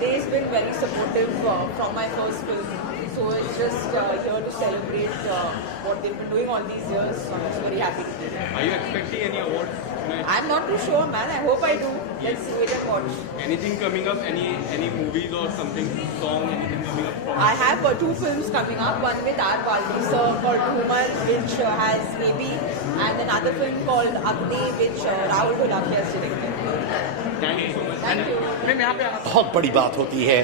They've been very supportive from my first film. So it's just here to celebrate what they've been doing all these years. So I'm just very happy to be here. Are you expecting any award? I'm not too sure, man. I hope I do. Let's wait and watch. Anything coming up? Any movies or something? Song? Anything coming up from? I have two films coming up. One with R. Baldi sir called Humar, which has AB, and another film called Agni, which Rahul Dholakia is directing. Thank you so much. Thank you. बहुत बड़ी बात होती है.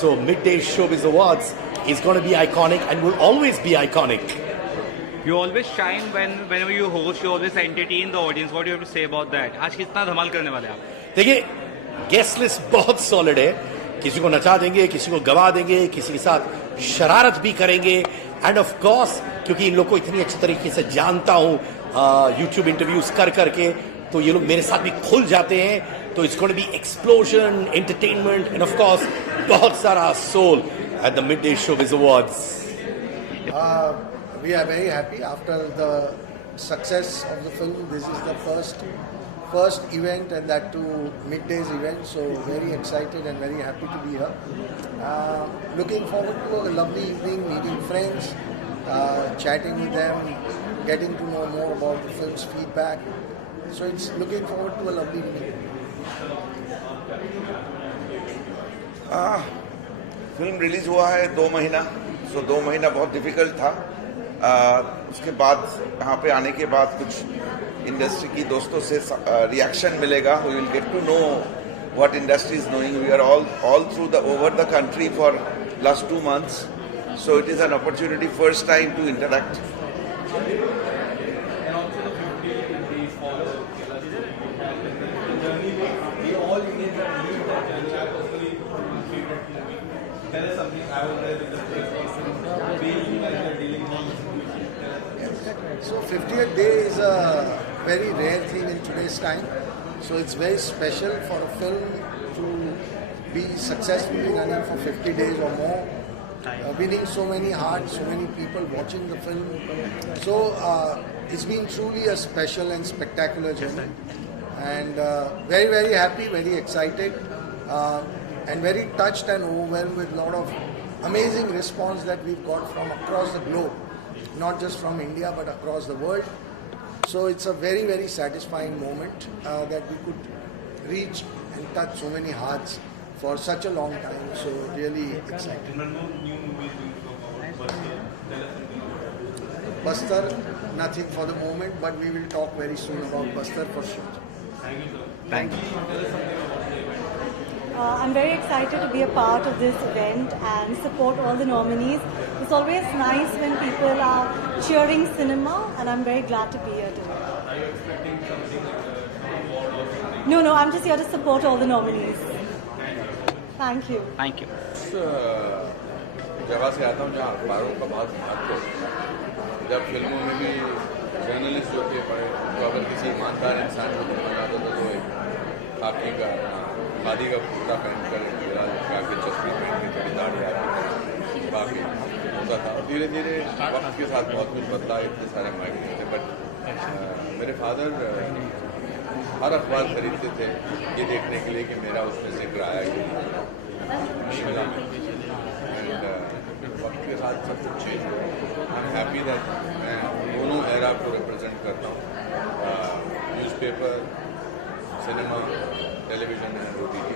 So Midday Showbiz Awards is going to be iconic and will always be iconic. You always shine whenever you host. You always entertain the audience. What do you have to say about that? आज कितना धमाल करने वाले हैं आप? देखिए, guest list बहुत solid है. किसी को नचा देंगे, किसी को गवा देंगे, किसी के साथ शरारत भी करेंगे. एंड ऑफ कोर्स क्योंकि इन लोग को इतनी अच्छी तरीके से जानता हूं यूट्यूब इंटरव्यूज कर करके, तो ये लोग मेरे साथ भी खुल जाते हैं. तो it's going to be explosion, entertainment and of course बहुत सारा soul at the Midday showbiz awards. We are very happy after the success of the film. This is the first event, and that too Midday's event. So very excited and very happy to be here. Looking forward to a lovely evening, meeting friends, chatting with them, getting to know more about the film's feedback. So it's looking forward to a lovely evening. Film release हुआ है 2 महीना. सो 2 महीना बहुत difficult था. उसके बाद यहाँ पे आने के बाद कुछ इंडस्ट्री की दोस्तों से रिएक्शन मिलेगा. We will get to know what industry is knowing. We are all through the over the country for last 2 months. So it is an opportunity first time to interact. So 50th day is a very rare thing in today's time. So it's very special for a film to be successfully running for 50 days or more. Winning so many hearts, so many people watching the film. So it's been truly a special and spectacular journey. And very, very happy, very excited, and very touched and overwhelmed with a lot of amazing response that we've got from across the globe. Not just from India, but across the world. So it's a very, very satisfying moment that we could reach and touch so many hearts for such a long time. So really excited. Bastar, nothing for the moment, but we will talk very soon about Bastar for sure. Thank you. I'm very excited to be a part of this event and support all the nominees. It's always nice when people are cheering cinema, and I'm very glad to be here today. Are you expecting something like an award or something? No, I'm just here to support all the nominees. Thank you. Thank you. जगह से आता हूँ जहाँ अखबारों का बहुत महत्व है. जब फिल्मों में भी जर्नलिस्ट जो थे पड़े, तो अगर किसी ईमानदार इंसान को देखा जाता था तो एक खाकी का खादी का कुर्ता पहन कर काफ़ी चश्मे पहन के थोड़ी दाढ़ी आती बाकी होता था. और धीरे धीरे वक्त के साथ बहुत कुछ बदला. इतने सारे मैगजीन थे, बट मेरे फादर हर अखबार खरीदते थे ये देखने के लिए कि मेरा उसमें जिक्र आया कि शिमला में. एंड वक्त के साथ सब कुछ चेंज हुआ. आई एम हैप्पी दैट मैं दोनों एरा को रिप्रेजेंट करता हूँ. Newspaper, cinema, television and OTT.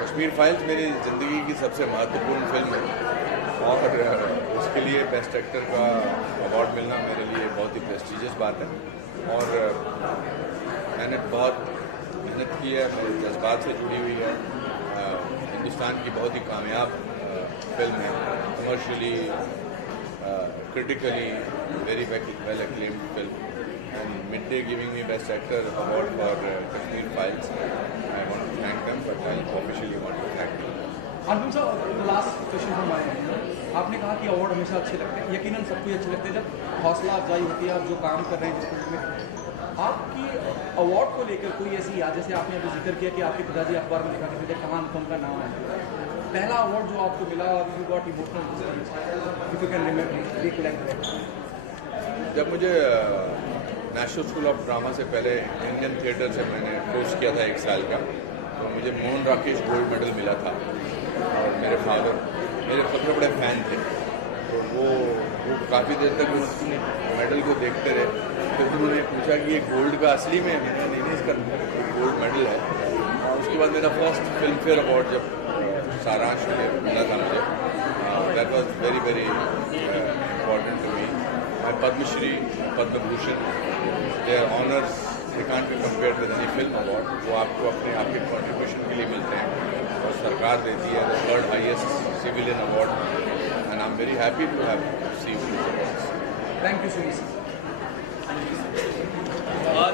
Kashmir files मेरी ज़िंदगी की सबसे महत्वपूर्ण फिल्म है, और उसके लिए बेस्ट एक्टर का अवार्ड मिलना मेरे लिए बहुत ही प्रेस्टिजियस बात है. और मैंने बहुत मेहनत की है, मेरे जज्बात से जुड़ी हुई है. हिंदुस्तान की बहुत ही कामयाब फिल्म है, commercially, critically very well acclaimed film, and Midday giving me Best Actor award for Kashmir Files. I want to thank them, but I officially want to thank them. Arvind sir, the last question from my end. आपने कहा कि award हमेशा अच्छे लगते हैं. यकीनन सबको ही अच्छे लगते हैं जब हौसला अफजाई होती है. आप जो काम कर रहे हैं जिस फील्ड में, आपकी अवार्ड को लेकर कोई ऐसी याद, जैसे आपने अभी जिक्र किया कि आपके पिताजी अखबार में लिखा करते थे कहाँ उनका नाम है, पहला अवार्ड जो आपको मिला और you got emotional, if you can recollect. जब मुझे नेशनल स्कूल ऑफ ड्रामा से पहले इंडियन थिएटर से मैंने कोर्स किया था 1 साल का, तो मुझे मोहन राकेश गोल्ड मेडल मिला था और मेरे फादर मेरे सबसे बड़े फैन थे, तो वो काफ़ी देर तक उस मेडल को देखते रहे। फिर उन्होंने पूछा कि ये गोल्ड का असली में है, मैंने नहीं इसका गोल्ड मेडल है। और उसके बाद मेरा फर्स्ट फिल्म फेयर अवार्ड जब सारांश में मिला था मुझे, that was very very important to me. My Padma Shri, Padma Bhushan, they are honours, they can't be compared with any film award. वो आपको अपने आपके कॉन्ट्रीब्यूशन के लिए मिलते हैं और सरकार देती है the 3rd highest civilian award, and I am very happy to have received this awards. Thank you so much.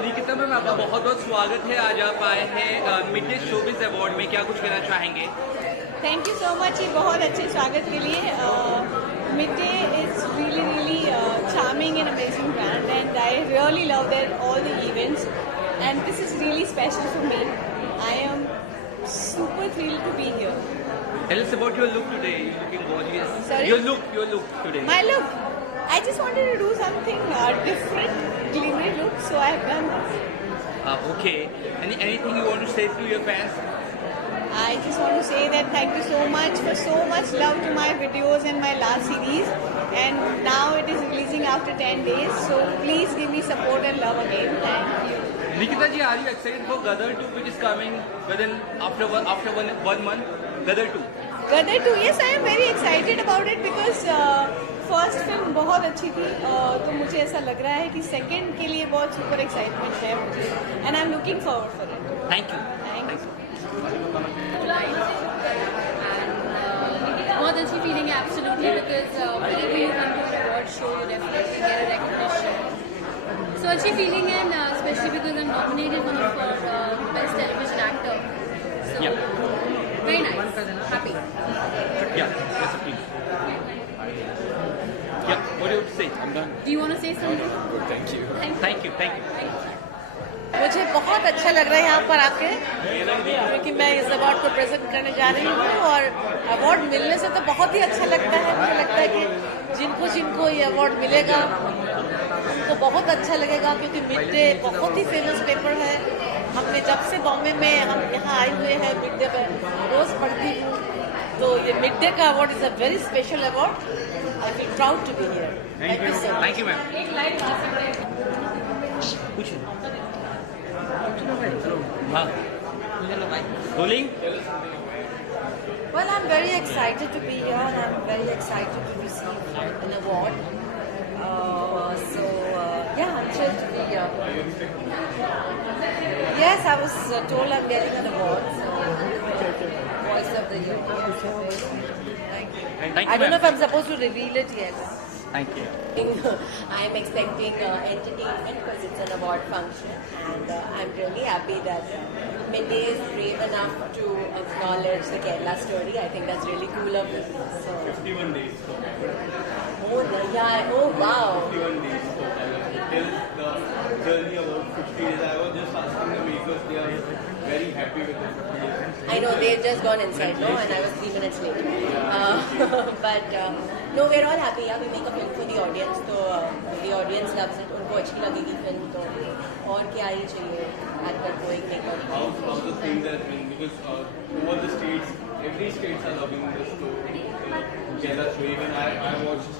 Nikita ma'am, आपका बहुत बहुत स्वागत है। आज आप आए हैं मिड डे शोबिज अवार्ड में, क्या कुछ कहना चाहेंगे? थैंक यू सो मच ये बहुत अच्छे स्वागत के लिए। Mid day is really charming and amazing brand, and I really love all the events, and this is really special for me. I am super thrilled to be here. Tell us about your look today. You're looking gorgeous. Sorry? Your look today. My look, I just wanted to do something different, glimmery look, so I have done this. Okay. Anything you want to say to your fans? I just want to say that thank you so much for so much love to my videos and my last series, and now it is releasing after 10 days, so please give me support and love again. Thank you. Nikita ji, are you excited for Gadar 2, which is coming after one month? Gadar 2. Gadar 2, yes, I am very excited about it because first film बहुत अच्छी थी, तो मुझे ऐसा लग रहा है कि सेकंड के लिए बहुत सुपर एक्साइटमेंट है मुझे, and I am looking forward for it. Thank you. बहुत अच्छी फीलिंग है absolutely, because whenever you come to an award show you definitely get a recognition. So अच्छी फीलिंग है, and especially because I'm nominated for best television actor. So Yeah. very nice, happy. Yeah. Yes, please. Yeah. What do you have to say? I'm done. Do you want to say something? Good, thank you. Thank you. Thank you. मुझे बहुत अच्छा लग रहा है यहाँ पर आके, क्योंकि मैं इस अवार्ड को प्रेजेंट करने जा रही हूँ, और अवार्ड मिलने से तो बहुत ही अच्छा लगता है। मुझे लगता है कि जिनको ये अवार्ड मिलेगा उनको बहुत अच्छा लगेगा, क्योंकि मिड डे बहुत ही फेमस पेपर है। हमने जब से बॉम्बे में हम यहाँ आए हुए हैं, मिड डे पर रोज़ पढ़ती हूँ, तो ये मिड डे का award is a very special award. I feel proud to be here. Thank you so much. Thank you, ma'am. एक लाइन गा सकते हैं? Rolling. Well, I'm very excited to be here, and I'm very excited to receive an award. Yeah, I'm thrilled to be here. Yes, I was told I'm getting an award, so Voice of the Year. Thank you. Thank you, I don't know ma'am. if I'm supposed to reveal it yet. Thank you. I'm expecting entertainment because it's an award function, and I'm really happy that Midday is brave enough to acknowledge the Kerala story. I think that's really cool of them. So, 51 days. oh wow. 51 days. Till the journey about 50 days. I was just asking the makers, they are very happy with the 50 days. I know they've just gone inside, no, and I was 3 minutes late. But no, we're all happy. Yeah, we make a film for the audience, so the audience loves it. उनको अच्छी लगेगी film, तो और क्या ही चाहिए actor को एक maker. How the things have been, because over the states, every states are loving this story. Kerala show. Even I watched.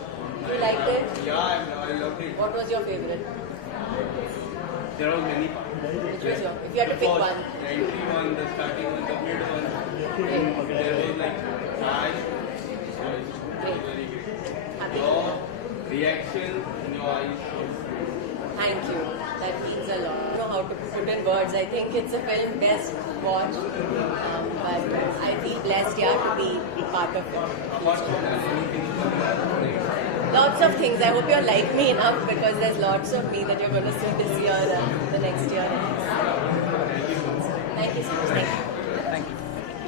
You liked it? Yeah, I loved it. What was your favorite? There were many. Which was your? If you had to pick one. The entry one, the starting one, the mid one. And there was like Ash. So it's very good. Happy. Your reaction in your eyes. Thank you. That means a lot. I don't know how to put in words. I think it's a film best watched. But I feel blessed, yeah, to be part of it. Lots of things. I hope you're like me enough, because there's lots of me that you're going to see this year and the next year. Thank you so much. Thank you.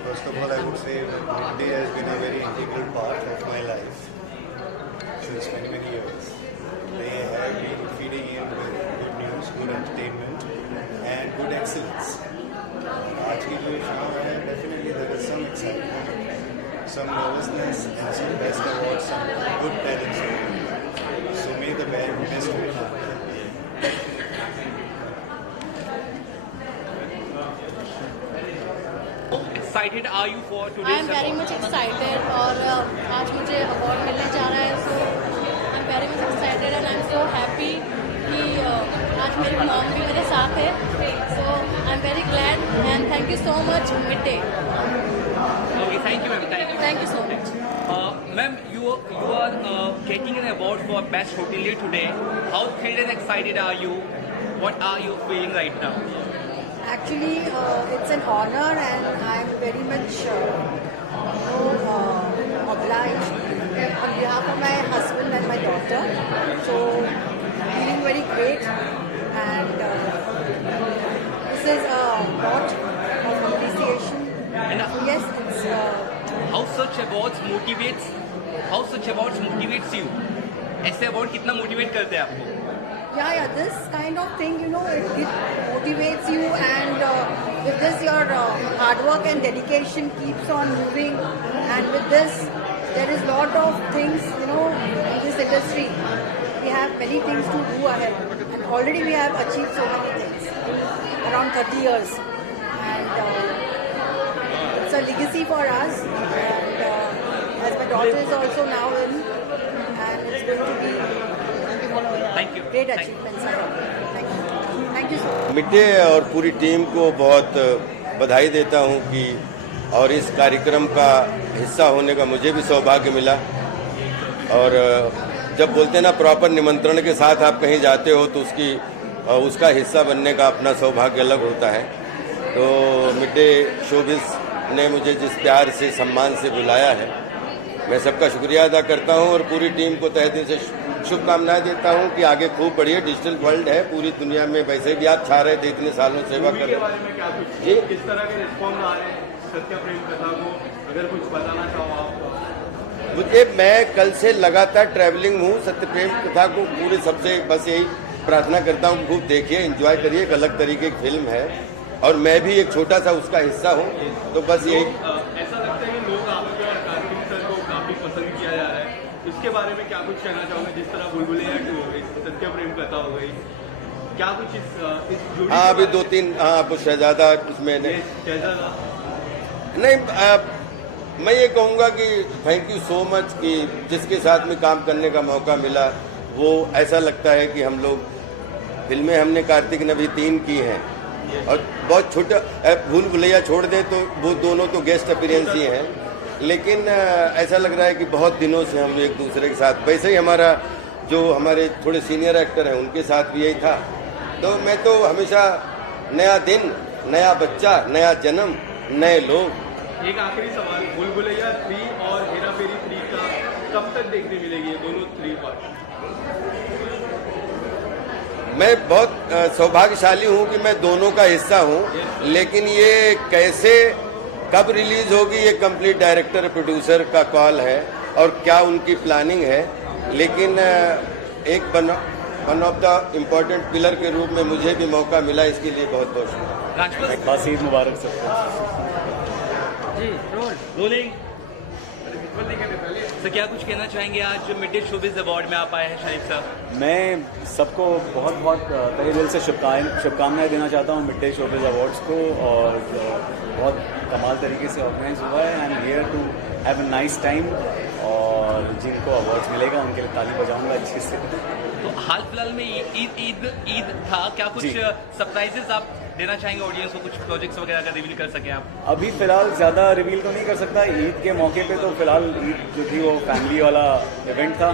First of all, I would say Midday has been a very integral part of my life since many, many years. They have been feeding in with good news, good entertainment, and good excellence. आज की जो शाम है, definitely there is some excitement, some nervousness, and some best awards, some good talents. So may the best win. excited are you for I today's am very much excited और आज मुझे award मिलने जा रहा है, so I am very much excited and I am so happy कि आज मेरी मॉम भी मेरे साथ है, so I am very glad and thank you so much Mid Day. Okay, thank you, ma'am. Thank you so much. Ma'am, you are getting an award for Best Hotelier today. How thrilled and excited are you? What are you feeling right now? Actually, it's an honor and I'm very much obliged on behalf of my husband and my daughter. So, feeling very great and this is a lot of appreciation. Yes, it's... How such awards motivates you? ऐसे award कितना motivate करते हैं आपको? Yeah, this kind of thing, it motivates you and with this your hard work and dedication keeps on moving, and with this there is lot of things, in this industry. We have many things to do ahead and already we have achieved so many things in around 30 years and it's a legacy for us and as my daughter is also now in and it's going to be great achievements ahead. Thank you so much. Mid day और पूरी team को बहुत बधाई देता हूं कि और इस कार्यक्रम का हिस्सा होने का मुझे भी सौभाग्य मिला। और जब बोलते हैं ना प्रॉपर निमंत्रण के साथ आप कहीं जाते हो तो उसका हिस्सा बनने का अपना सौभाग्य अलग होता है। तो मिड डे शोबिज ने मुझे जिस प्यार से सम्मान से बुलाया है, मैं सबका शुक्रिया अदा करता हूं और पूरी टीम को तहे दिल से शुभकामनाएं देता हूं कि आगे खूब बढ़िए। डिजिटल वर्ल्ड है, पूरी दुनिया में वैसे भी आप छा रहे थे, इतने सालों सेवा कर रहे जी, किस तरह के रिस्पॉन्स आ रहे हैं सत्य प्रेम कथा को, अगर कुछ बताना चाहो आप? मुझे मैं कल से लगातार ट्रैवलिंग हूँ सत्य प्रेम कथा को पूरे सबसे बस यही प्रार्थना करता हूँ खूब देखिए, एंजॉय करिए। एक अलग तरीके की फिल्म है और मैं भी एक छोटा सा उसका हिस्सा हूँ, तो बस यही। ऐसा लगता है कि लोग आपके और कार्तिक सर को काफी पसंद किया जा रहा है, इसके बारे में क्या कुछ कहना चाहोगे? जिस तरह बुलबुलिया 2 हो गई, सत्य प्रेम कथा हो गई, क्या कुछ इस जोड़ी? हाँ, अभी 2-3 वो शहजादा उसमें नहीं मैं ये कहूँगा कि थैंक यू सो मच कि जिसके साथ में काम करने का मौका मिला, वो ऐसा लगता है कि हम लोग फिल्में हमने कार्तिक ने अभी 3 की हैं और बहुत छोटा भूल भुलैया छोड़ दे तो वो दोनों तो गेस्ट अपीयरेंस ही हैं, लेकिन ऐसा लग रहा है कि बहुत दिनों से हम एक दूसरे के साथ, वैसे ही हमारा जो हमारे थोड़े सीनियर एक्टर हैं उनके साथ भी यही था। तो मैं तो हमेशा नया दिन, नया बच्चा, नया जन्म, नए लोग। एक आखिरी सवाल, बुलबुलैया 3 और हेरा फेरी 3 का कब तक देखने मिलेगी, दोनों 3 पार्ट? मैं बहुत सौभाग्यशाली हूँ कि मैं दोनों का हिस्सा हूँ, लेकिन ये कैसे कब रिलीज होगी ये कंप्लीट डायरेक्टर प्रोड्यूसर का कॉल है और क्या उनकी प्लानिंग है, लेकिन एक one of the important pillar के रूप में मुझे भी मौका मिला, इसके लिए बहुत बहुत शुक्रिया। खास ईद मुबारक सबको। तो क्या कुछ कहना चाहेंगे? आज मिड डे शोबिज अवार्ड में आप आए हैं शरीफ साहब। मैं सबको बहुत बहुत तहे दिल से शुभकामनाएं देना चाहता हूँ मिड डे शोबिज अवार्ड्स को, और बहुत कमाल तरीके से ऑर्गेनाइज हुआ है। I am here to have a nice time और जिनको अवार्ड्स मिलेगा उनके लिए ताली बजाऊंगा अच्छे से। तो हाल फिलहाल में ईद था, क्या कुछ सरप्राइजेस आप देना चाहेंगे ऑडियंस को? कुछ प्रोजेक्ट्स वगैरह का रिवील कर सकें आप? अभी फिलहाल ज़्यादा रिवील तो नहीं कर सकता। ईद के मौके पे तो फिलहाल ईद जो थी वो फैमिली वाला इवेंट था,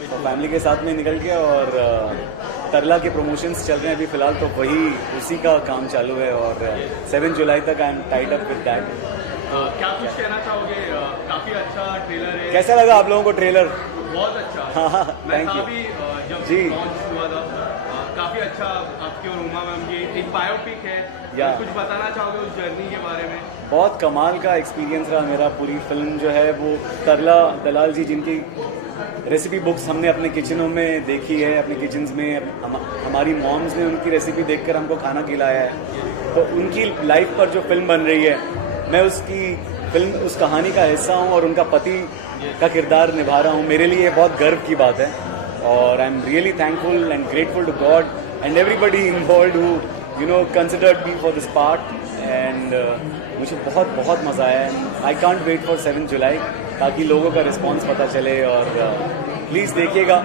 तो फैमिली के साथ में निकल के, और तरला के प्रमोशंस चल रहे हैं अभी फिलहाल, तो वही उसी का काम चालू है और 7 जुलाई तक I am tied up with that. क्या कुछ कहना चाहोगे? काफी अच्छा ट्रेलर है। कैसा लगा आप लोगों को ट्रेलर? बहुत अच्छा। हाँ, थैंक यू जी। लॉन्च हुआ था, काफी अच्छा। आपकी और उमा मैम की एक बायोपिक है, कुछ बताना चाहोगे उस जर्नी के बारे में? बहुत कमाल का एक्सपीरियंस रहा मेरा। पूरी फिल्म जो है वो तरला दलाल जी जिनकी रेसिपी बुक्स हमने अपने किचनों में देखी है, अपने किचन्स में हमारी मॉम्स ने उनकी रेसिपी देखकर हमको खाना खिलाया है, तो उनकी लाइफ पर जो फिल्म बन रही है, मैं उसकी फिल्म उस कहानी का हिस्सा हूँ और उनका पति का किरदार निभा रहा हूँ। मेरे लिए बहुत गर्व की बात है और I am really thankful and grateful to God and everybody involved who considered me for this part, and and मुझे बहुत बहुत मज़ा आया है. आई कांट वेट फॉर 7 जुलाई ताकि लोगों का रिस्पांस पता चले और प्लीज़ देखिएगा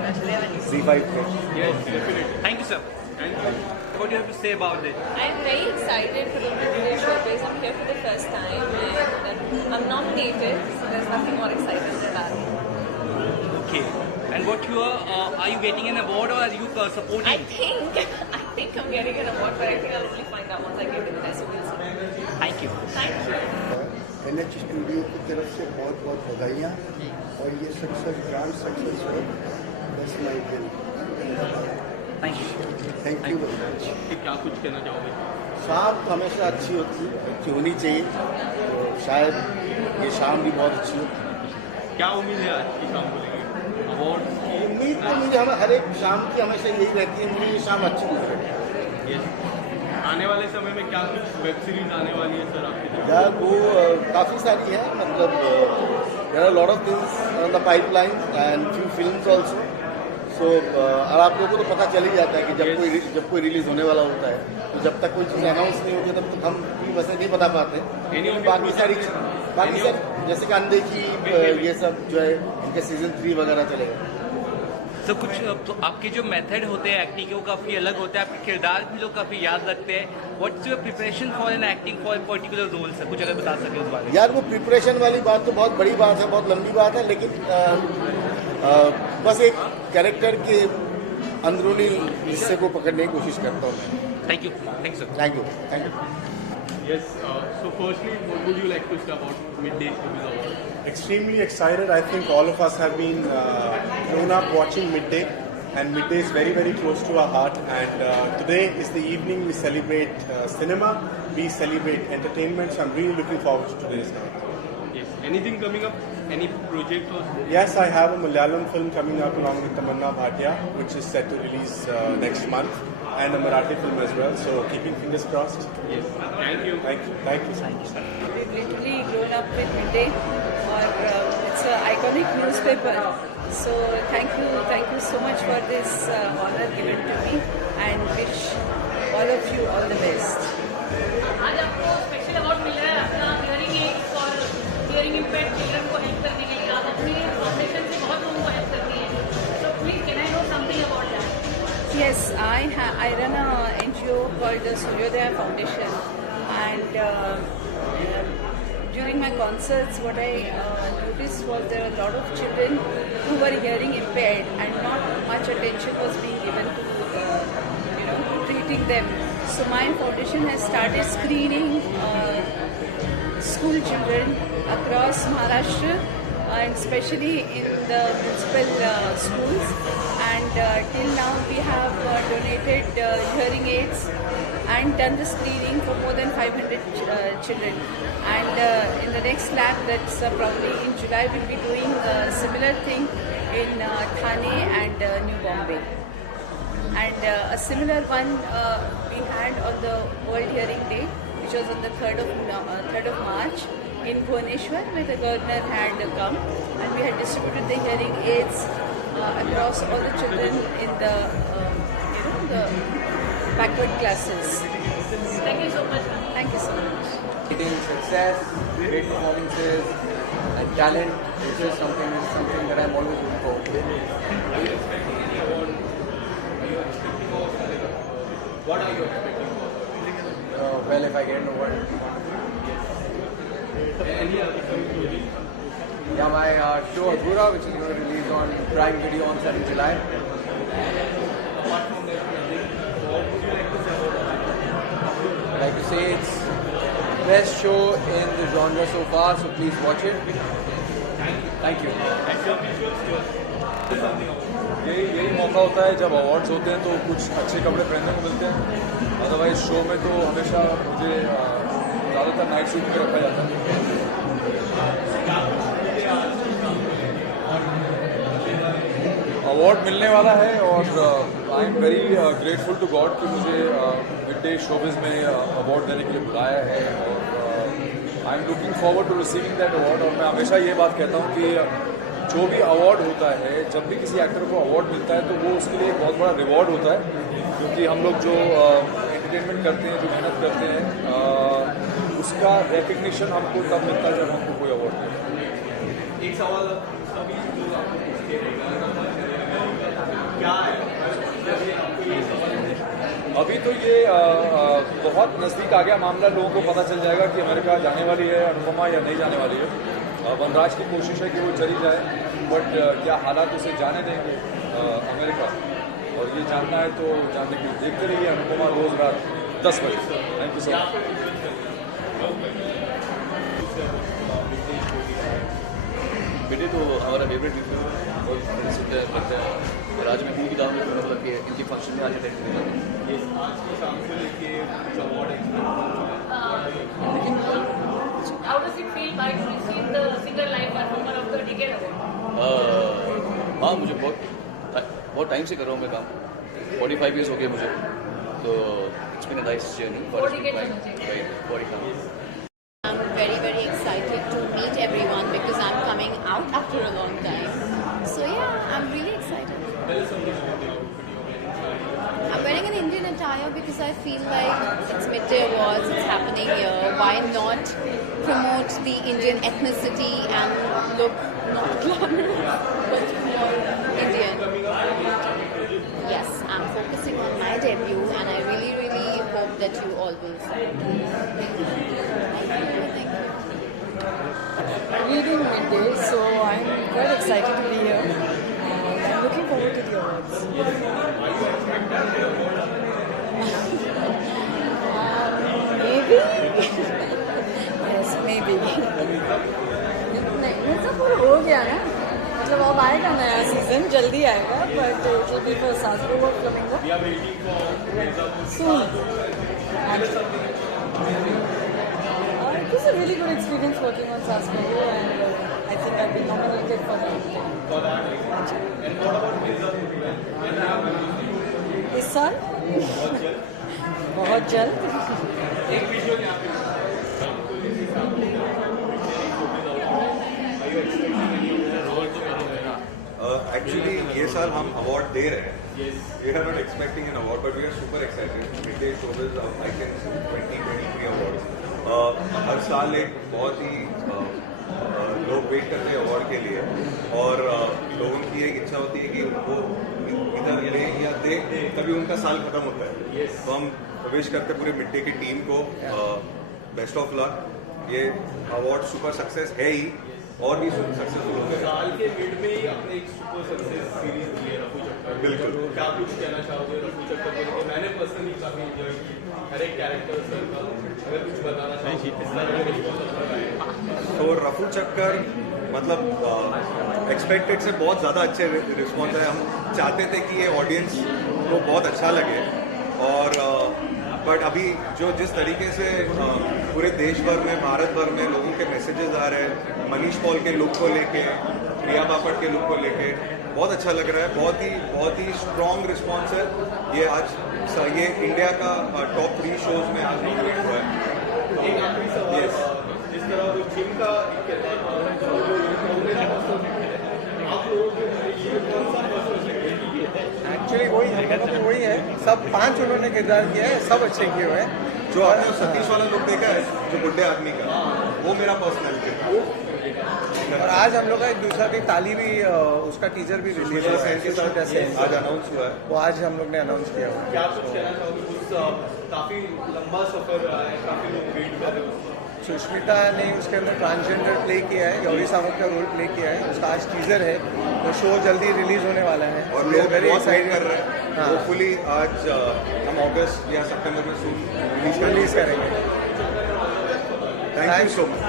Z5 पे. Thank you, sir. What do you have to say about it? I'm very excited for the British showbiz. I'm here for the first time and I'm nominated, so there's nothing more exciting than that. Okay. And what are you getting an award or are you supporting? I think I'm getting an award, but I think I'll only find out once I get in there, so we'll see. Thank you. Thank you. NH studio की तरफ से बहुत बहुत बधाइयाँ और ये success grand success हो. That's my will. Thank you very much. क्या कुछ कहना चाहोगे? शाम हमेशा अच्छी होनी चाहिए, तो शायद ये शाम भी बहुत अच्छी हो. क्या उम्मीद है आज की शाम को लेकर? अवार्ड उम्मीद तो मुझे हर एक शाम की हमेशा यही रहती है, मुझे ये शाम अच्छी गुजरे. आने वाले समय में क्या कुछ वेब सीरीज आने वाली है सर आपकी तरफ? यार वो काफ़ी सारी है, मतलब there are lot of things on the pipeline and few films also. So और आप लोगों को तो पता चल ही जाता है कि जब कोई रिलीज होने वाला होता है, तो जब तक कोई चीज़ अनाउंस नहीं होती तब तक हम वैसे नहीं बता पाते. बाकी सारी जैसे कि अनदेखी ये सब जो है इनके सीजन 3 वगैरह चलेगा. तो कुछ तो आपके जो मेथड होते हैं एक्टिंग के वो काफ़ी अलग होते हैं, आपके किरदार भी लोग काफ़ी याद रखते हैं. What's your preparation for an acting for particular role sir, कुछ अगर बता सके उस बारे में? यार वो प्रिपरेशन वाली बात तो बहुत बड़ी बात है, बहुत लंबी बात है, लेकिन बस एक कैरेक्टर के अंदरूनी हिस्से को पकड़ने की कोशिश करता हूँ. Thank you sir. Thank you. Yes. So firstly, what would you like to say about Midday Showbiz Award? Extremely excited. I think all of us have been grown up watching Midday, and Midday is very, very close to our heart. And today is the evening we celebrate cinema, we celebrate entertainment. So I'm really looking forward to today's night. Yes. Anything coming up? Any project or? Yes, I have a Malayalam film coming up along with Tamanna Bhatia, which is set to release next month, and a Marathi film as well. So keeping fingers crossed. Yes. Thank you. Thank you. We've literally grown up with Midday, or it's an iconic newspaper. So thank you so much for this honor given to me, and wish all of you all the best. आज आपको special award मिल रहा है अपना hearing aids और hearing impaired children को help करने के लिए. आप अपनी फाउंडेशन से बहुत लोगों को हेल्प करती हैं, so please can I know something about that? Yes, I run a NGO called the Suryodaya Foundation, and during my concerts what I noticed was there were a lot of children who were hearing impaired and not much attention was being given to treating them. So my foundation has started screening school children across Maharashtra, and especially in the municipal schools, and till now we have donated hearing aids and done the screening for more than 500 children, and in the next lab, that's probably in July, we'll be doing a similar thing in Thane and New Bombay. And a similar one we had on the World Hearing Day, which was on the 3rd of March in Bhubaneswar, where the governor had come, and we had distributed the hearing aids across all the children in the the backward classes. Thank you so much. Thank you so much. Success, great performances, and talent. It's just something that I'm always looking forward to. What are you expecting? Well, if I get an award. Any other project? Yeah, my show Adhura, which is going to release on Prime Video on 7th July. Apart from that, what would you like to say about that? I'd like to say it's the best show in the genre so far, so please watch it. Thank you. यही मौका होता है जब awards होते हैं तो कुछ अच्छे कपड़े पहनने को मिलते हैं. अदरवाइज शो में तो हमेशा मुझे ज़्यादातर नाइट सूट में रखा जाता है. अवार्ड मिलने वाला है और I am very grateful to God कि मुझे मिडडे शोबिज में अवार्ड देने के लिए बुलाया है, और I am looking forward to receiving that award. और मैं हमेशा ये बात कहता हूँ कि जो भी अवार्ड होता है, जब भी किसी एक्टर को अवार्ड मिलता है तो वो उसके लिए एक बहुत बड़ा रिवॉर्ड होता है, क्योंकि हम लोग जो एंटरटेनमेंट करते हैं, जो मेहनत करते हैं, उसका रिकग्निशन हमको तब मिलता है जब हमको कोई अवार्ड मिलता है। एक सवाल सभी लोग आपको पूछते हैं क्या है अभी तो ये बहुत नज़दीक आ गया मामला, लोगों को पता चल जाएगा कि अमेरिका जाने वाली है अनुपमा या नहीं जाने वाली है। वनराज की कोशिश है कि वो चली जाए, बट क्या हालात उसे जाने देंगे अमेरिका, और ये जानना है तो जानने के लिए देखते रहिए अनुपमा रोज रात 10 बजे। Thank you so much. बेटे तो हमारा फेवरेट लगता है, और आज मैं की दाम में मतलब कि इनकी फंक्शन में आज अटेंड करूँगा। How does it feel like to receive the Singer Live Performer of the Decade Award? हाँ, मुझे बहुत टाइम से कर रहा हूँ मैं काम, 45 years हो गए मुझे, तो it's been a nice journey. 40 I'm very, very excited to meet everyone because I'm coming out after a long time. So yeah, I'm really excited. I'm wearing an Indian attire because I feel like it's Midday Awards, it's happening here. Why not promote the Indian ethnicity and look not glamorous but more Indian? Yes, I'm focusing on my debut and I really, really hope that you all will support me. Thank you. Leading Midday, so I'm quite excited to be here. And I'm looking forward to the awards. Maybe? Yes, maybe. नहीं सब पूरा हो गया ना, मतलब अब आएगा नया सीजन, जल्दी आएगा, but it will be for सासरो और flamingo soon. It was a really good experience working on Sasmego, and I think I've been nominated for that. इस साल बहुत जल्द। Actually, ये साल हम अवार्ड दे रहे हैं. We are not expecting an award, but we are super excited. Midday Showbiz Icons 2023 awards. हर साल एक बहुत ही लोग वेट करते हैं अवार्ड के लिए, और लोगों की एक इच्छा होती है कि उनको इधर ले या दे, तभी उनका साल खत्म होता है. तो हम विश करते पूरे मिडडे की टीम को बेस्ट ऑफ लक. ये अवार्ड सुपर सक्सेस है ही, और भी सक्सेसफुल हो गए. साल के मिड में ही अपने एक सुपर सक्सेस सीरीज हुई है रफू चक्कर. बिल्कुल. क्या कुछ कहना चाहोगे रफू चक्कर को? मैंने पर्सनली काफी एंजॉय की हर एक कैरेक्टर सर का. अगर कुछ बताना चाहिए तो रफू चक्कर मतलब एक्सपेक्टेड से बहुत ज़्यादा अच्छे रिस्पॉन्स है. हम चाहते थे कि ये ऑडियंस को बहुत अच्छा लगे, और बट अभी जो जिस तरीके से पूरे देश भर में, भारत भर में लोगों के मैसेजेस आ रहे हैं, मनीष पॉल के लुक को लेके, प्रिया बापट के लुक को लेके, बहुत अच्छा लग रहा है. बहुत ही स्ट्रॉन्ग रिस्पॉन्स है. ये आज ये इंडिया का टॉप 3 शोज में आज नॉमिनेट हुआ है. एक आखिरी सवाल, जिस तरह वो जिम का एक्चुअली वही है, सब 5 उन्होंने किरदार किया है, सब अच्छे किए हुए हैं. जो आपने सतीश वाला लुक देखा है, जो बुढ़े आदमी का, वो मेरा पर्सनल है. और आज हम लोग का एक दूसरा भी ताली भी उसका टीजर भी रिलीज है, आज अनाउंस हुआ है. वो आज हम लोग ने अनाउंस किया हुआ है. क्या कुछ कहना चाहोगे? काफी लंबा सफर रहा है, काफी लोग वेट कर रहे हो. सुष्मिता ने उसके अंदर ट्रांसजेंडर प्ले किया है, गौरी सावंत का रोल प्ले किया है. उसका आज टीजर है, तो शो जल्दी रिलीज होने वाला है, और लोग वेरी एक्साइटेड कर रहे हैं. होपफुली आज हम अगस्त या सितंबर में रिलीज करेंगे. Thank you so much.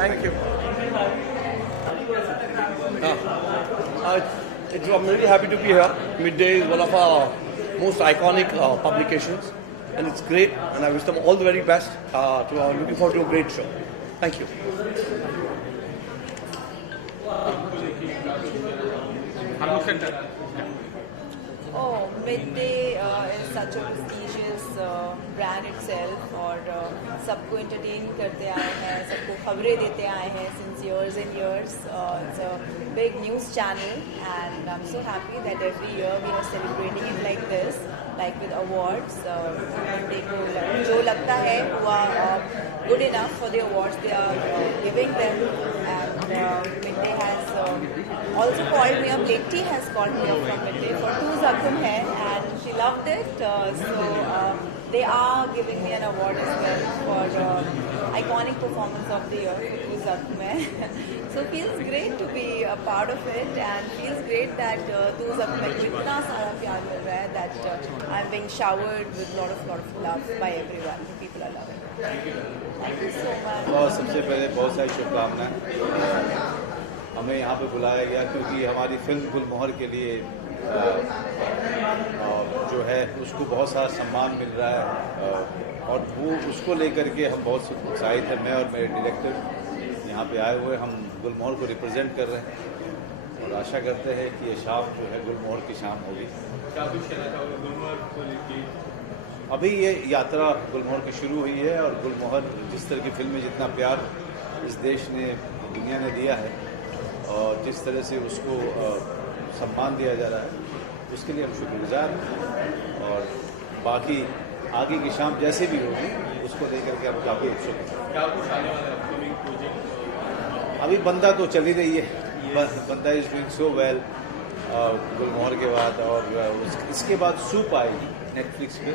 Thank you. I'm really happy to be here. Midday is one of our most iconic publications, and it's great, and I wish them all the very best. Looking forward to a great show. Thank you. Oh, Midday is such a prestigious brand itself, और सबको entertain करते आए हैं, सबको खबरें देते आए हैं since years and years. It's a big news channel, and I'm so happy that every year we are celebrating it like this, like with awards. Midday को जो लगता है हुआ good enough for the awards they are giving them. And Midday has also called me up. Letty has called me up from Midday for Tu Zakhum Hai, and she loved it. They are giving me an award as well for iconic performance of the year for Tu Zakhum Hai. So feels great to be a part of it, and feels great that Tu Zakhum Hai को इतना सारा प्यार मिल रहा है that I'm being showered with lot of love by everyone. People are loving it. Thank you so much. और सबसे पहले बहुत सारी शुभकामनाएं। हमें यहाँ पे बुलाया गया क्योंकि हमारी फिल्म गुलमोहर के लिए जो है उसको बहुत सारा सम्मान मिल रहा है, और वो उसको लेकर के हम बहुत उत्साहित हैं। मैं और मेरे डायरेक्टर यहाँ पे आए हुए, हम गुलमोहर को रिप्रेजेंट कर रहे हैं और आशा करते हैं कि ये शाम जो है गुलमोहर की शाम होगी। क्या कुछ कहना चाहोगे गुलमोहर को लेकर? अभी ये यात्रा गुलमोहर की शुरू हुई है, और गुलमोहर जिस तरह की फिल्में, जितना प्यार इस देश ने, दुनिया ने दिया है, और जिस तरह से उसको सम्मान दिया जा रहा है, उसके लिए हम शुक्रगुजार हैं। और बाकी आगे की शाम जैसे भी होगी उसको लेकर के हम काफ़ी उत्सुक हैं। क्या कुछ आने वाला है अपकमिंग प्रोजेक्ट? अभी बंदा तो चल ही रही है, बंदा इज डूइंग सो वेल गुलमोहर के बाद, और इसके बाद सूप आएगी नेटफ्लिक्स पे,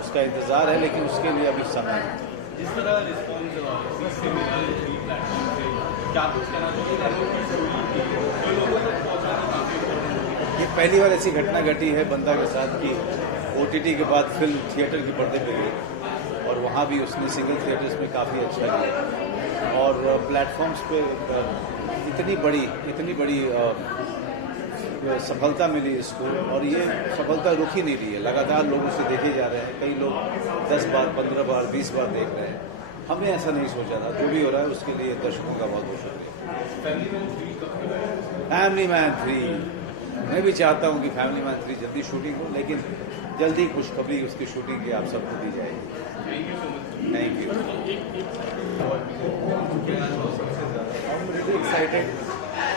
उसका इंतज़ार है, लेकिन उसके लिए अभी समय है। जिस तरह रिस्पॉन्स इससे मिला है प्लेटफॉर्म पे, क्या कुछ कहना चाहिए? लोगों तक पहुँचाना काफ़ी इम्पोर्टेंट। ये पहली बार ऐसी घटना घटी है बंदा के साथ कि OTT के बाद फिल्म थिएटर के पर्दे पे गई, और वहाँ भी उसने सिंगल थिएटर्स में काफ़ी अच्छा किया, और प्लेटफॉर्म्स पे इतनी बड़ी सफलता मिली इसको, और ये सफलता रुक ही नहीं रही है, लगातार लोग उसे देखे जा रहे हैं। कई लोग 10 बार, 15 बार, 20 बार देख रहे हैं। हमने ऐसा नहीं सोचा था, जो भी हो रहा है उसके लिए दर्शकों का बहुत बहुत शुक्रिया। फैमिली मैन 3, मैं भी चाहता हूँ कि फैमिली मैन 3 जल्दी शूटिंग हो, लेकिन जल्दी खुशखबरी उसकी शूटिंग की आप सबको दी जाएगी। Thank you. I'm really excited.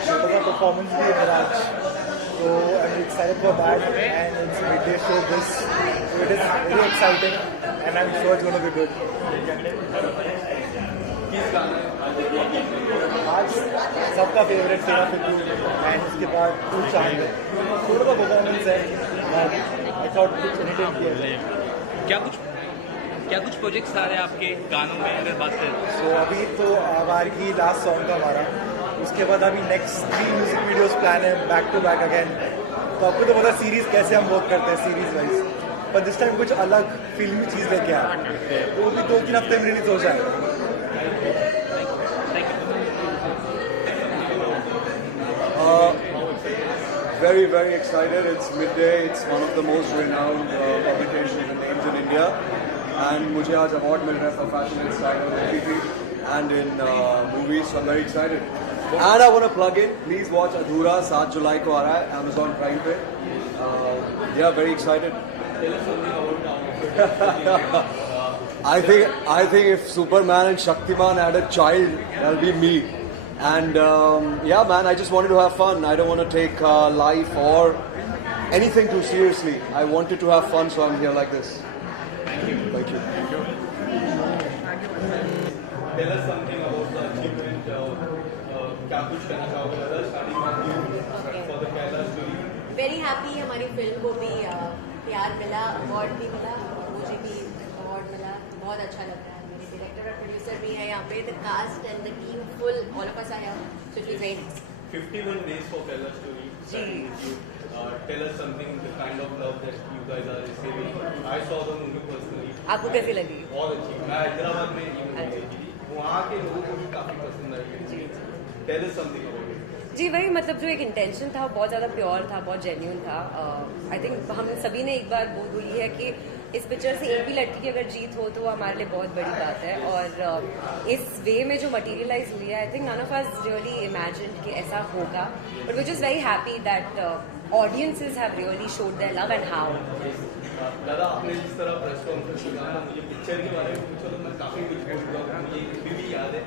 Because the performance भी है आज, so I'm excited for that, and it's a midday show this, so it is very exciting, and I'm sure it's going to be good. आज सबका favourite तेरा film, and उसके बाद तू चांद, थोड़ा सा परफॉर्मेंस है, आई थॉट कुछ एडिटिंग किया। क्या कुछ प्रोजेक्ट्स आ रहे हैं आपके गानों में अगर बात करें? सो अभी तो हमारी लास्ट सॉन्ग था हमारा, उसके बाद अभी नेक्स्ट 3 म्यूजिक वीडियोस प्लान है बैक टू बैक अगेन। तो आपको तो पता सीरीज कैसे हम वर्क करते हैं सीरीज वाइज, पर दिस टाइम कुछ अलग फिल्मी चीज़ लेके आए, तो भी 2-3 हफ्ते में रिलीज हो जाएगा। Very, very excited. It's Midday. It's one of the most renowned publications and names in India. And मुझे आज award मिल रहा है for Fashion and Style on OTT and in movies. So I'm very excited. And I want to plug in. Please watch Adhura. 7 जुलाई को आ रहा है Amazon Prime पे. Yeah, very excited. I think if Superman and Shaktiman had a child, that'll be me. And yeah, man, I just wanted to have fun. I don't want to take life or anything too seriously. I wanted to have fun, so I'm here like this. Thank you. Thank you. Tell us something about the achievement. क्या कुछ कहना चाहोगे? For the Kerala story. Very happy. हमारी film को भी प्यार मिला, award भी मिला, और मुझे भी अवार्ड मिला। बहुत अच्छा लग रहा है। मेरे डायरेक्टर और प्रोड्यूसर भी है यहाँ पे, the cast and the team full, all of us are here, so it was very nice. 51 days for Kerala story. Tell us something, the kind of love that you guys are receiving. I saw the movie personally. आपको कैसी लगी? बहुत अच्छी। मैं हैदराबाद में देखी थी, वहाँ के लोगों को भी काफी पसंद आई। Tell us something about it. जी वही, मतलब जो एक इंटेंशन था बहुत ज़्यादा प्योर था, बहुत जेन्यून था। आई थिंक हम सभी ने एक बार बोली है कि इस पिक्चर से एक भी लड़की की अगर जीत हो तो वो हमारे लिए बहुत बड़ी बात है, और इस वे में जो मटीरियलाइज हुई है, I think none of us really imagine कि ऐसा होगा, but which is very happy that audiences have really showed their love and how. दादा, आपने जिस तरह प्रेस कॉन्फ्रेंस किया, मुझे पिक्चर के बारे में पूछा तो मैं काफ़ी कुछ बोलूँगा, मुझे अभी भी याद है।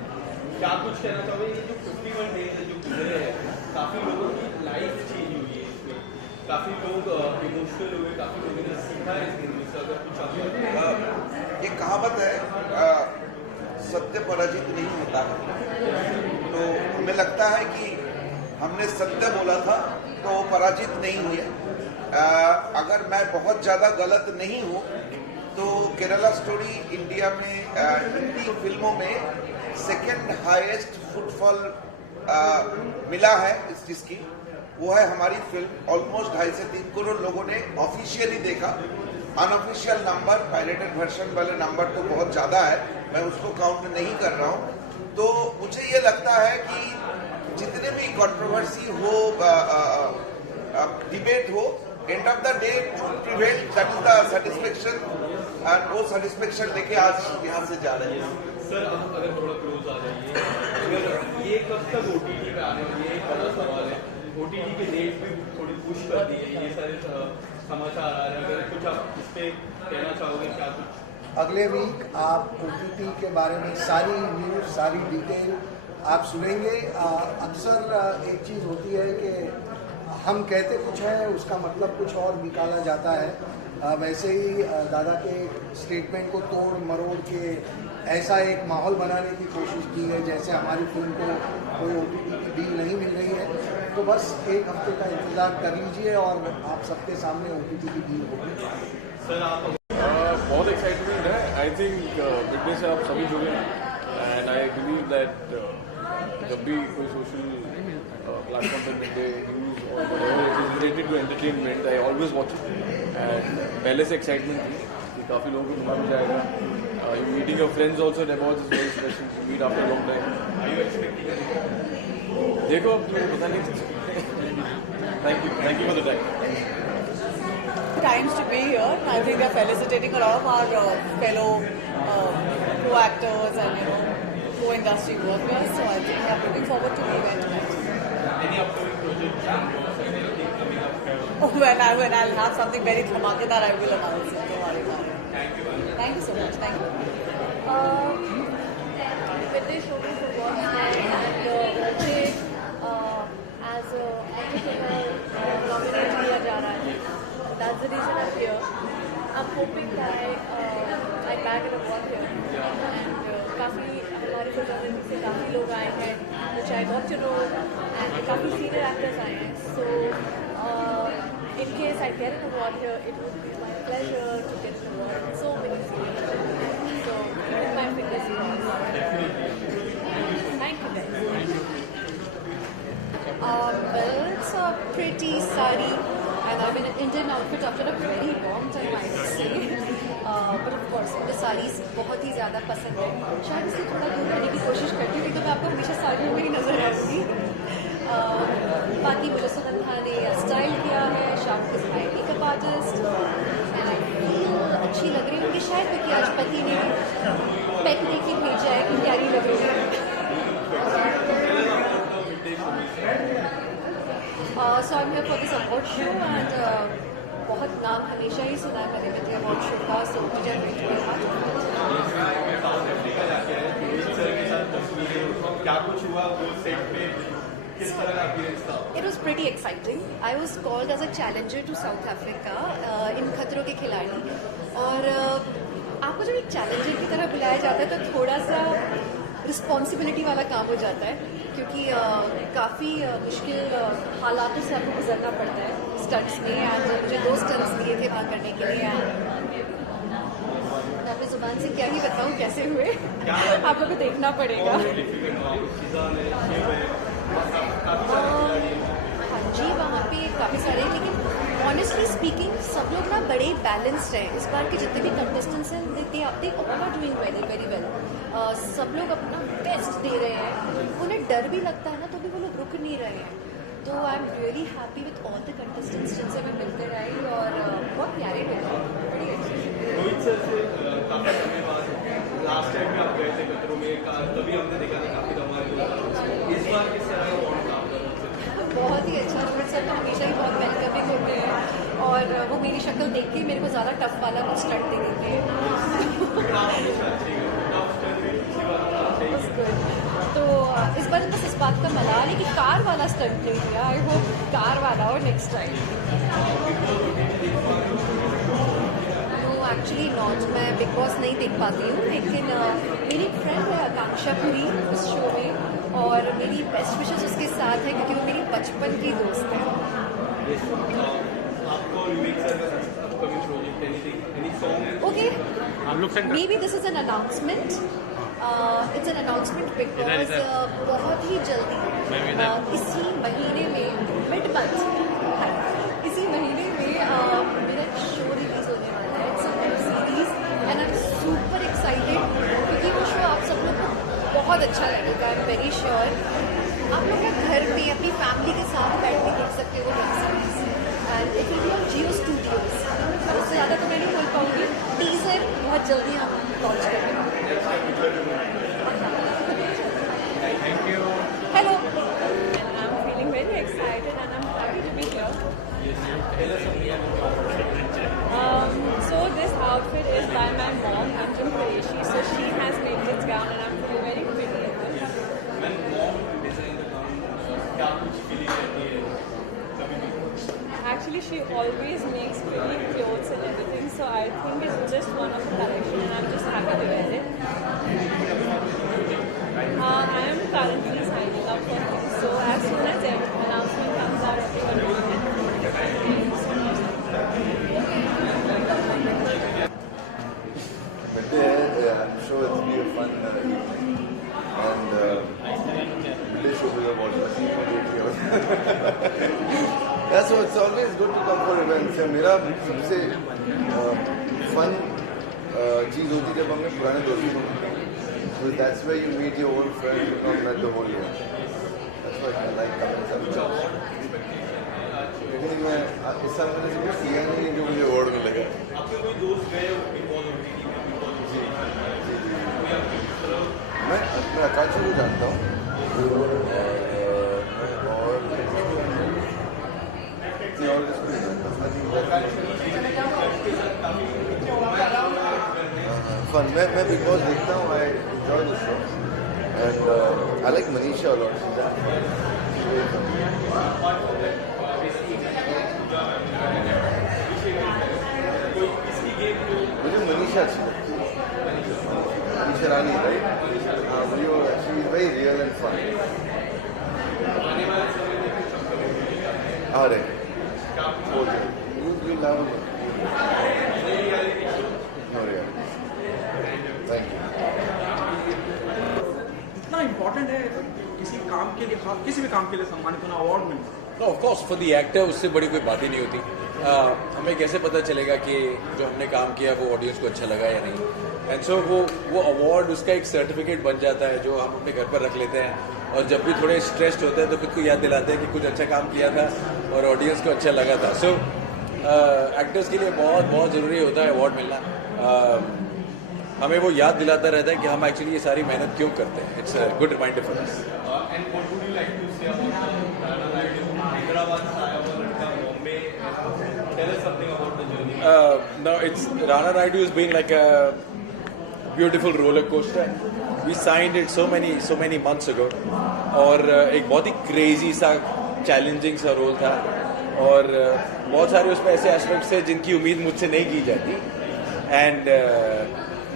क्या कुछ कहना चाहोगे? ये जो 51 डेज है जो गुजरे हैं, काफ़ी लोगों की लाइफ चेंज हुई है इसमें, काफ़ी लोग इमोशनल हुए, काफ़ी लोगों ने सीखा है इस मूवी से। अगर कुछ एक कहावत है, सत्य पराजित नहीं होता है। तो हमें लगता है कि हमने सत्य बोला था तो वो पराजित नहीं हुए। अगर मैं बहुत ज़्यादा गलत नहीं हूँ तो केरला स्टोरी इंडिया में हिंदी फिल्मों में सेकंड हाईएस्ट फुटफॉल मिला है इस चीज़ की, वो है हमारी फिल्म। ऑलमोस्ट 2.5 से 3 करोड़ लोगों ने ऑफिशियली देखा। अनऑफिशियल नंबर, पायरेटेड वर्जन वाले नंबर तो बहुत ज़्यादा है, मैं उसको काउंट नहीं कर रहा हूँ। तो मुझे ये लगता है कि जितने भी कंट्रोवर्सी हो, डिबेट हो, end of the day truth prevail, that is the satisfaction, और वो सेटिस्फेक्शन लेके आज यहाँ से जा रहे हैं। सर आप अगर थोड़ा क्लोज आ जाइए, अगर ये कब तक OTT पे आने वाली है, एक बड़ा सवाल है। OTT के डेट भी थोड़ी पुश कर दी है, ये सारे समाचार आ रहे हैं, अगर कुछ आप इस पे कहना चाहोगे क्या कुछ? अगले वीक आप OTT के बारे में सारी न्यूज़, सारी डिटेल आप सुनेंगे। अक्सर एक चीज़ होती है कि हम कहते कुछ है, उसका मतलब कुछ और निकाला जाता है। वैसे ही दादा के स्टेटमेंट को तोड़ मरोड़ के ऐसा एक माहौल बनाने की कोशिश की है जैसे हमारी फिल्म को कोई OTT की डील नहीं मिल रही है। तो बस एक हफ्ते का इंतज़ार कर लीजिए और आप सबके सामने OTT की डील होगी। सर आप बहुत एक्साइटमेंट है। आई थिंक मिडडे से आप सभी जुड़े हैं एंड आई बिलीव दैट जब भी कोई सोशल प्लेटफॉर्म पर मिडडे न्यूज़ और related to entertainment, I always watch it. And पहले से एक्साइटमेंट थी कि काफ़ी लोगों को मिल जाएगा। Meeting your friends also at about is very special to meet after long time. देखो अब तो पता नहीं। Thank you for the time. Times to be here. I think they're felicitating a lot of our fellow co-actors and co-industry workers. So I think I'm looking forward to the event tonight. Any upcoming projects, anything coming up? When I'll have something very dhamakedar, I will announce it. Don't worry about it. Thank you. Thank you so much. Thank you. Midday show में to watch and मुझे as a entrepreneur nominate किया जा रहा है. That's the reason I'm here. I'm hoping that I bag an award here. And काफ़ी हमारी family से काफ़ी लोग आए हैं, which I got to know, and काफ़ी senior actors आए हैं. So in case I get an award here, it would be my pleasure to get an award in so many series. So with my fingers crossed. Thank you guys. Well, it's a pretty sari. And I'm in an Indian outfit after a very long time, I would say. But of course, मुझे साड़ीज़ बहुत ही ज़्यादा पसंद है। शायद इसलिए थोड़ा दूर रहने की कोशिश करती हूँ, तो मैं आपको हमेशा साड़ियों में ही नजर आऊँगी। बाकी मुझे सुनंदा ने स्टाइल किया है, शाम is my makeup artist, and I feel अच्छी लग रही हूँ कि शायद क्योंकि आज पति ने पैक दे के भेजा है कि प्यारी लग रही है। So I'm here for this award show and बहुत नाम हमेशा ही सुना है मैंने मिडडे अवार्ड शो का, so मुझे क्या कुछ हुआ वो सेट पे, किस तरह का एक्सपीरियंस था? It was pretty exciting. I was called as a challenger to South Africa in खतरों के खिलाड़ी, और आपको जब एक चैलेंजर की तरह बुलाया जाता है तो थोड़ा सा रिस्पॉन्सिबिलिटी वाला काम हो जाता है, क्योंकि काफ़ी मुश्किल हालातों से आपको गुजरना पड़ता है स्टंट्स में। एंड मुझे 2 स्टंट्स दिए थे वहाँ करने के लिए, मैं अपनी ज़ुबान से क्या ही बताऊँ कैसे हुए, आप लोगों को देखना पड़ेगा। हाँ जी, वहाँ पे काफ़ी सारे, लेकिन ऑनेस्टली स्पीकिंग सब लोग ना बड़े बैलेंस्ड हैं। इस बार के जितने भी कंटेस्टेंट्स हैं they all are doing very well. सब लोग अपना बेस्ट दे रहे हैं, उन्हें डर भी लगता है ना तो भी वो लोग रुक नहीं रहे हैं। तो आई am really happy with all the contestants जिनसे मैं मिलते रही, और बहुत प्यारे लोग हैं, बड़ी अच्छी। रोहित सर से काफ़ी समय बाद लास्ट टाइम भी आप गए थे खतरों में, तभी हमने देखा था काफ़ी धमाल। इस बार किस तरह का अवार्ड था? बहुत ही अच्छा। रोहित सर तो हमेशा ही बहुत वेलकमिंग होते हैं, और वो मेरी शक्ल देख के मेरे को ज़्यादा टफ वाला कुछ स्टंट दे देते हैं। तो इस बार बस इस बात का मलाल है कि कार वाला स्टंट ले लिया। आई होप कार वाला हो next time. No actually not, मैं बिग बॉस नहीं देख पाती हूँ, लेकिन मेरी फ्रेंड है आकांक्षा पुरी उस शो में, और मेरी बेस्ट विशेस उसके साथ है क्योंकि वो मेरी बचपन की दोस्त है. Okay, maybe this is an announcement. It's an announcement because बहुत ही जल्दी इसी महीने में इसी महीने में मेरा शो रिलीज होने वाला है. It's a web series and I'm super excited क्योंकि वो शो आप सब लोग को बहुत अच्छा लगेगा. I'm very sure आप लोग ना घर पे अपनी फैमिली के साथ बैठ के देख सकते हो web series. And it will be on Jio studios. उससे ज़्यादा तो मैं नहीं बोल पाऊँगी. टीजर बहुत जल्दी हम लॉन्च करेंगे. Thank you. Hello. I'm feeling very excited and I'm happy to be here. So this outfit is by my mom, Anjum Qureshi. So she has made this gown and I'm feeling very pretty in it. Actually, she always makes pretty clothes and everything. So I think it's just one of the collection and I'm just happy to wear it. I am currently signing up for this. So as soon as the announcement comes out, everyone will get it. I'm sure it'll be a fun evening. And Midday show will have watched Yeah, so it's always good to come for events. मेरा सबसे fun चीज़ होती है जब हमने पुराने दोस्त को. So that's where you meet your old friends you've not met the whole year. That's why I like coming sometimes. लेकिन मैं इस साल मैंने कुछ किया नहीं जो मुझे अवार्ड मिलेगा. आपके कोई दोस्त गए हो मैं आकांक्षा को जानता हूँ और fun. मैं बिग बॉस देखता हूँ. I enjoy the show and I like Manisha a lot. मुझे मनीषा अच्छी लगती है. Manisha Rani, right? She is very real and fun. आ रहे you love me. No reality. Thank you. इतना इम्पोर्टेंट है किसी काम के लिए, किसी भी काम के लिए सम्मानित होना, अवार्ड मिलना. No, of course, for the actor उससे बड़ी कोई बात ही नहीं होती. हमें कैसे पता चलेगा कि जो हमने काम किया वो ऑडियंस को अच्छा लगा या नहीं. एंड सो वो अवार्ड उसका एक सर्टिफिकेट बन जाता है जो हम अपने घर पर रख लेते हैं, और जब भी थोड़े स्ट्रेस्ड होते हैं तो खुद को याद दिलाते हैं कि कुछ अच्छा काम किया था और ऑडियंस को अच्छा लगा था. सो एक्टर्स के लिए बहुत बहुत ज़रूरी होता है अवार्ड मिलना. हमें वो याद दिलाता रहता है कि हम एक्चुअली ये सारी मेहनत क्यों करते हैं. It's a good reminder for us. No, it's Rana Naidu is being like a beautiful roller coaster. We signed it so many months ago, और एक बहुत ही crazy सा challenging सा रोल था, और बहुत सारे उसमें ऐसे एस्पेक्ट्स थे जिनकी उम्मीद मुझसे नहीं की जाती. एंड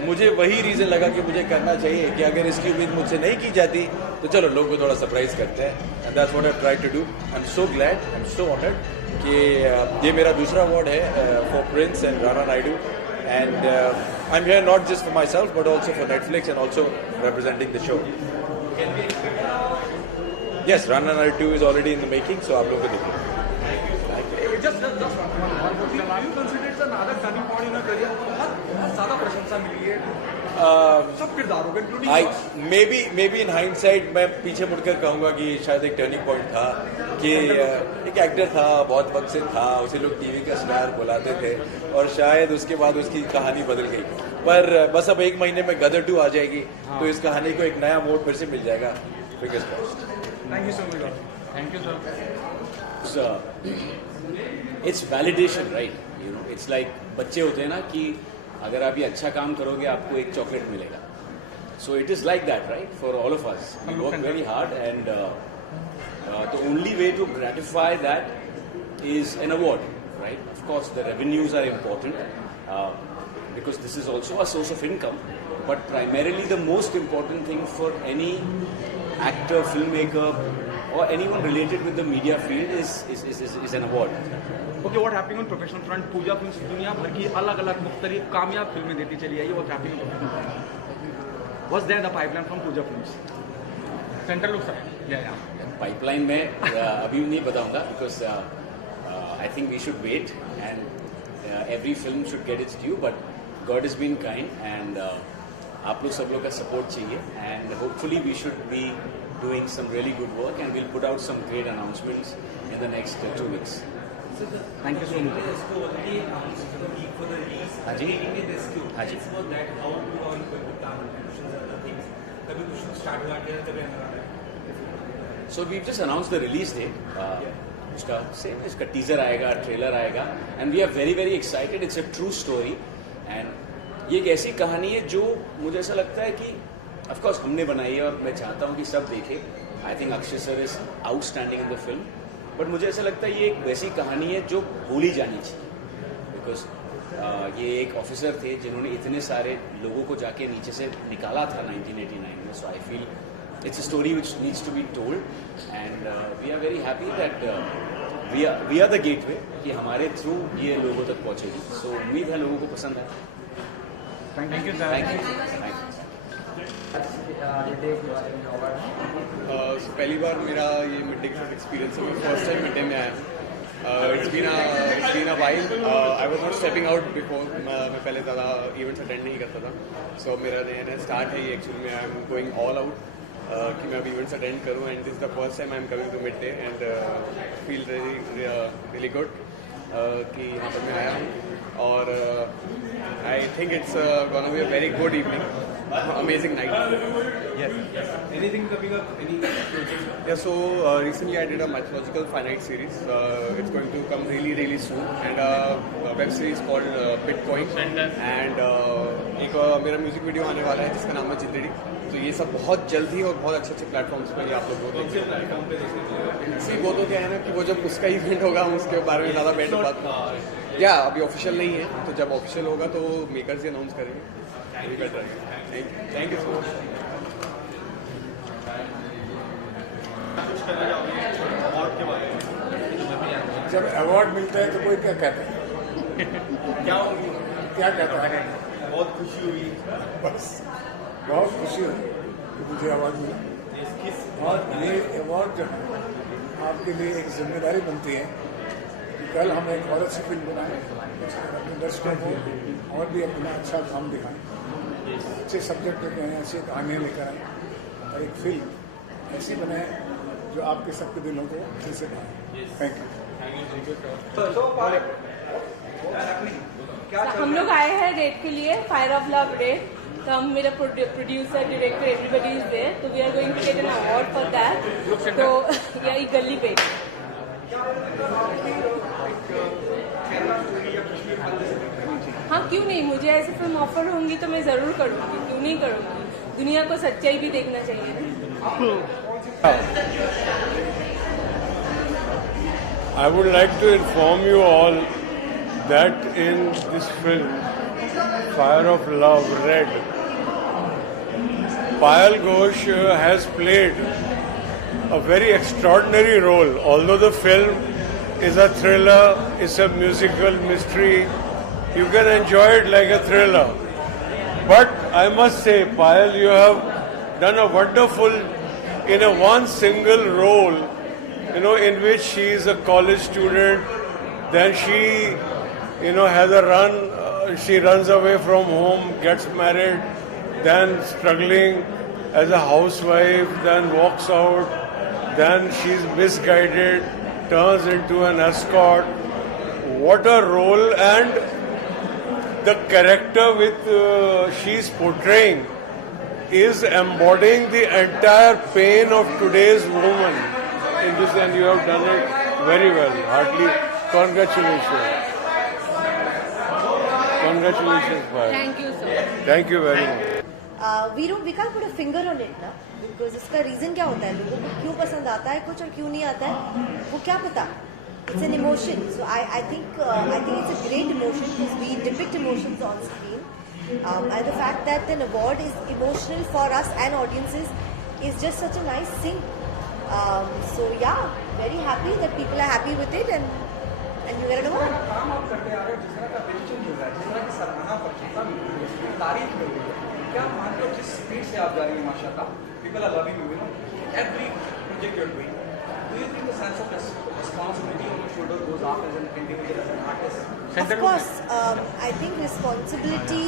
मुझे वही रीज़न लगा कि मुझे करना चाहिए कि अगर इसकी उम्मीद मुझसे नहीं की जाती तो चलो लोग को थोड़ा सरप्राइज करते हैं. And that's what I try to do. I am so glad, I am so honoured कि ये मेरा दूसरा अवार्ड है for Prince and Rana Naidu. And I am here not just for myself but also for Netflix and also representing the show. Yes, Rana Naidu is already in the making, so आप लोग को देखिए. Just one. Do you consider it's another turning point in your career? बहुत ज़्यादा प्रशंसा मिली है सब किरदारों को, including maybe in hindsight मैं पीछे मुड़कर कहूँगा कि शायद एक टर्निंग पॉइंट था कि एक एक्टर था, बहुत वक्त से था, उसे लोग टीवी का स्टार बुलाते थे, और शायद उसके बाद उसकी कहानी बदल गई. पर बस अब एक महीने में गदर 2 आ जाएगी तो इस कहानी को एक नया मोड़ फिर से मिल जाएगा. Fingers crossed. Thank you so much. Thank you, sir. It's validation, right? You know, it's like बच्चे होते हैं ना कि अगर आप ये अच्छा काम करोगे आपको एक चॉकलेट मिलेगा. So it is like that, right? For all of us, we work very hard, and the only way to gratify that is an award, right? Of course, the revenues are important because this is also a source of income. but primarily the most important thing for any actor, filmmaker, or anyone related with the media field is an award. Okay, what happening on professional front? Pooja Films दुनिया भर की अलग अलग मुख्तलिफ कामयाब फिल्में देती चली आई है। What happening on professional front? What's there the pipeline from Pooja Films? Central look sir या पाइपलाइन में अभी नहीं बताऊंगा, because I think we should wait and every film should get its due, but God is been kind and आप लोग सब लोग का सपोर्ट चाहिए, and hopefully we should be doing some really good work, and we'll put out some great announcements in the next 2 weeks. Thank you so much. हाँ जी, हाँ जी। So we've just announced the release date. उसका same, इसका teaser आएगा, trailer आएगा, and we are very very excited. It's a true story, and ये एक ऐसी कहानी है जो मुझे ऐसा लगता है कि ऑफ कोर्स हमने बनाई है और मैं चाहता हूँ कि सब देखें. I think Akshay sir is outstanding in the film, but मुझे ऐसा लगता है ये एक वैसी कहानी है जो भूली जानी चाहिए, बिकॉज ये एक ऑफिसर थे जिन्होंने इतने सारे लोगों को जाके नीचे से निकाला था 1989 में. So I feel it's a story which needs to be told, and we are very happy that we are the gateway कि हमारे थ्रू ये लोगों तक पहुँचेगी. सो उम्मीद है लोगों को पसंद आए. Thank you sir. Thank you. पहली बार मेरा ये मिड डे के साथ एक्सपीरियंस है. मैं फर्स्ट टाइम मिड डे में आया. It's been a while. I was not stepping out before. मैं पहले ज़्यादा इवेंट्स अटेंड नहीं करता था. सो मेरा नया स्टार्ट है ये. एक्चुअली में I am going all out कि मैं अब इवेंट्स अटेंड करूँ, and this is the first time I am coming to Midday, and feel really good कि यहाँ पर मैं आया हूँ. और I think it's gonna be a very good evening. Amazing night. Yes. Anything coming up? Any projects? Yeah. So recently I did a mythological finite series. It's going to come really soon, and a web series called Bitcoin. And एक मेरा music video आने वाला है जिसका नाम है जिंदड़ी. तो ये सब बहुत जल्द ही और बहुत अच्छे प्लेटफॉर्म्स पर आप लोग को देख सकते हैं. इसी वो तो क्या है ना कि वो जब उसका इवेंट होगा हम उसके बारे में ज़्यादा बेटर बात या अभी ऑफिशियल नहीं है, तो जब ऑफिशियल होगा तो मेकर्स ही अनाउंस करेंगे. अभी बेटर है. Thank you so much. जब अवार्ड मिलता है तो कोई क्या कहता है? क्या कहता है? बहुत खुशी हुई. बस बहुत खुशी हुई कि मुझे अवार्ड मिला, और ये अवार्ड जो है आपके लिए एक जिम्मेदारी बनती है कि कल हम एक और अच्छी फिल्म बनाएं, अपने दर्शकों को और भी अपना अच्छा काम दिखाएं, अच्छे सब्जेक्ट लेकर आए, अच्छी कहानियाँ लेकर आए, और एक फिल्म ऐसी बनाए जो आपके सबके दिलों को दिल से पाए. Thank you. हम लोग आए हैं रेड के लिए, फायर ऑफ लव रेड. तो हम मेरा producer, director, everybody is there. तो we are going to get an award for that. तो यही गली पे. हाँ, क्यों नहीं. मुझे ऐसी फिल्म ऑफर होंगी तो मैं ज़रूर करूँगी. क्यों नहीं करूँगी. दुनिया को सच्चाई भी देखना चाहिए ना. I would like to inform you all that in this film, Fire of Love, Red, Payal Ghosh has played a very extraordinary role. Although the film is a thriller, it's a musical mystery, you can enjoy it like a thriller. But I must say, Payal, you have done a wonderful, in a one single role, in which she is a college student, then she, has a run, she runs away from home, gets married, then struggling as a housewife, then walks out, then she's misguided, turns into an escort. What a role, and the character she's portraying is embodying the entire pain of today's woman in this, and you have done it very well. Heartily congratulations. Congratulations, bye. Thank you, sir. Thank you very much. We can't put a finger on it ना, because इसका reason क्या होता है, लोगों को क्यों पसंद आता है कुछ और क्यों नहीं आता है, वो क्या पता. It's an emotion. So I think it's a great emotion because we depict emotions on screen. And the fact that an award is emotional for us and audiences is just such a nice thing. So yeah, very happy that people are happy with it and you get an award. काम आप करते आ रहे हो, जिस तरह का reaction मिल रहा है, जिस तरह की सराहना प्रशंसा मिल रही है, तारीफ मिल रही है, क्या आप मानते हो जिस स्पीड से आप जा रही हैं माशाल्लाह, people are loving you, every project you're doing. Do you think the sense of responsibility on your shoulder goes up as an individual, as an artist? Of course, I think responsibility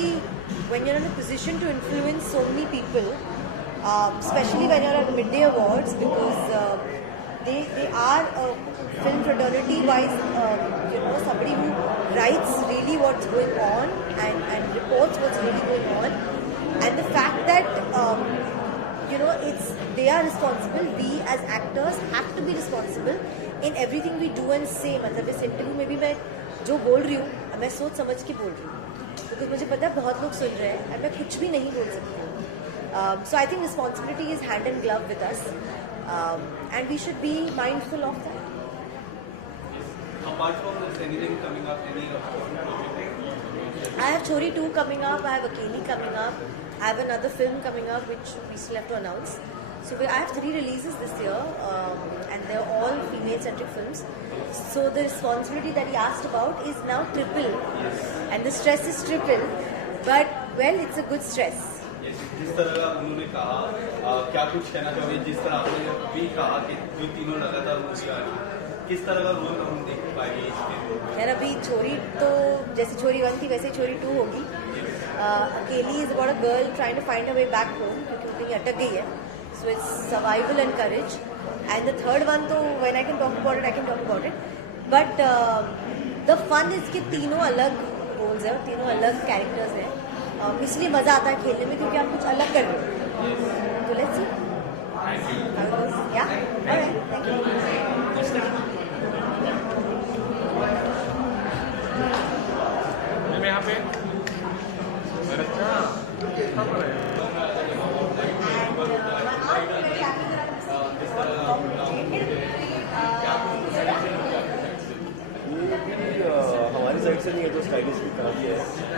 when you're in a position to influence so many people, especially when you're at the Midday Awards, because they are a film fraternity wise, somebody who writes really what's going on and reports what's really going on, and the fact that they are responsible. We as actors have to be responsible in everything we do and say. मतलब इस interview में भी मैं जो बोल रही हूँ मैं सोच समझ के बोल रही हूँ, क्योंकि मुझे पता है बहुत लोग सुन रहे हैं और मैं कुछ भी नहीं बोल सकती हूँ. So I think responsibility is hand in glove with us, and we should be mindful of that. Apart from this, anything coming up, any project? I have Chori 2 coming up, I have Akeli coming up, I have another film coming up which we still have to announce. So I have 3 releases this year, and they're all female-centric films. So the responsibility that he asked about is now triple, and the stress is triple, but well, it's a good stress. जिस तरह का उन्होंने कहा, क्या कुछ कहना चाहोगे? जिस तरह आपने भी कहा कि जो तीनों लगातार मूवी आ रही, किस तरह का रोल हम देख पाएंगे इसके? यार अभी छोरी तो जैसे छोरी 1 थी वैसे छोरी 2 होगी. Akelli is about a girl trying to find her way back home, क्योंकि वो कहीं अटक गई है. So it's survival and courage. And the third one तो when I can talk about it I can talk about it. But the fun is कि तीनों अलग रोल्स हैं, तीनों अलग कैरेक्टर्स हैं. इसलिए मज़ा आता है खेलने में क्योंकि आप कुछ अलग कर रहे हो. तो लेट्स सी. या थैंक यू. मैं यहाँ पे हमारी साइड से नहीं है तो स्टाइलिश भी काम है.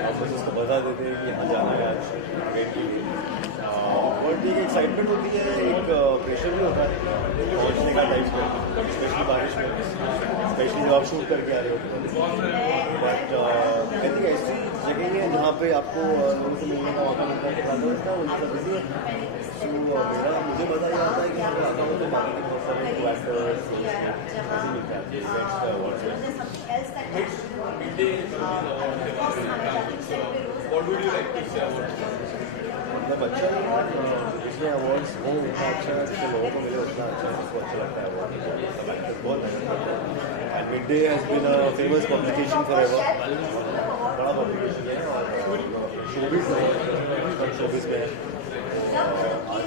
आप बस उसको बता देते हैं कि यहाँ जाना है आज वेट के लिए. और ठीक एक्साइटमेंट होती है, एक प्रेशर भी होता है पहुँचने का टाइम पर, स्पेशली बारिश में, स्पेशली जब आप शूट करके आ रहे हो. बट आई थिंक ऐसी जगह है जहाँ पे आपको लोगों से मिलने का मौका मिलता है. तो मुझे मज़ा ये आता है कि मैं आता हूँ तो बाकी बहुत सारे एक्टर्स ऐसे मिलता है. मतलब अच्छा जिसमें अवार्ड्स हो उतना अच्छा है, जिससे लोगों को मिले उतना अच्छा है, उसको अच्छा लगता है अवार्ड. बहुत and Midday has been a famous publication for ever. बड़ा पब्लिकेशन है और शोबिस में शोबिस में है और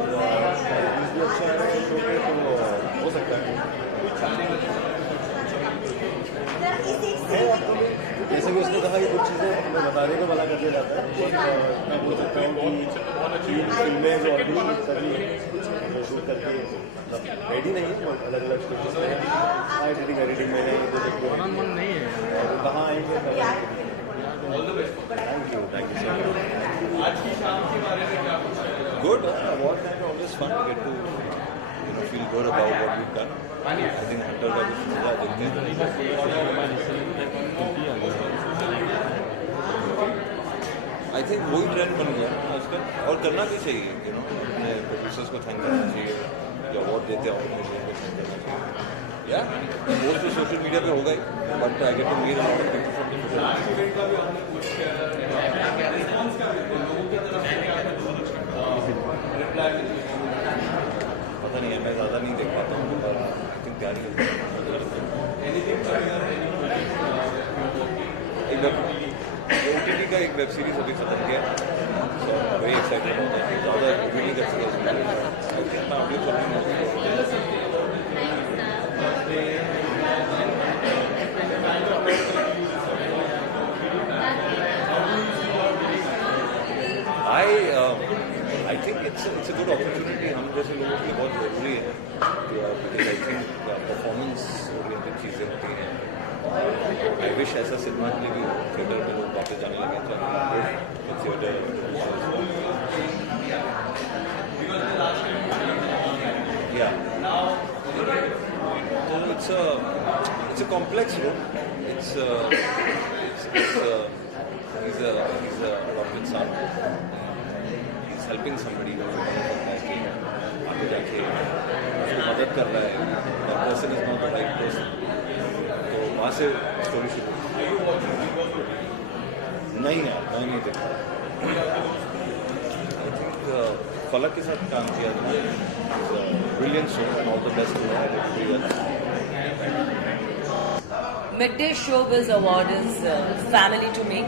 भी अच्छा है शो पे, तो हो सकता है. जैसे कि उसने कहा कि कुछ चीज़ें हमें बताने को मना कर दिया जाता है. मैं बोल सकता हूँ कि फिल्में जो अभी सभी शूट करके रेडी नहीं है, अलग अलग स्टेजेस में है. एडिटिंग में नहीं है और कहाँ आएंगे. Thank you so much. आज की शाम के बारे में क्या कुछ? Good. Award night always fun to get to feel good about what we've done. I think Hunter का कुछ मजा देखते हैं. I think वही ट्रेंड बन गया आजकल, और करना भी चाहिए. अपने प्रोड्यूसर्स को थैंक करना चाहिए, जो अवार्ड देते हैं ऑर्गेनाइजेशन को थैंक करना चाहिए. या पोस्ट तो सोशल मीडिया पे होगा ही, but I get to meet a lot of people from different. पता नहीं है, मैं ज़्यादा नहीं देख पाता हूँ, और आई थिंक तैयारी OTT का एक वेब सीरीज अभी खत्म किया, सो वेरी एक्साइटेड होता है. ज़्यादा रिव्यू कर सकते मैं अपने चल रही I think it's a good opportunity. हम जैसे लोगों के लिए बहुत ज़रूरी है, because I think performance oriented चीज़ें होती हैं आई विश ऐसा सिनेमा के लिए भी थिएटर में लोग वापस जाने लगे theatre it's a complex role. He's a adopted son. He's helping somebody. आगे जाके उसको मदद कर रहा है. That person is not the right person. तो वहाँ से स्टोरी शुरू. नहीं यार, मैं नहीं देखा. I think फलक के साथ काम किया था. Brilliant show and all the best to everybody else. Midday Showbiz Award is family to me.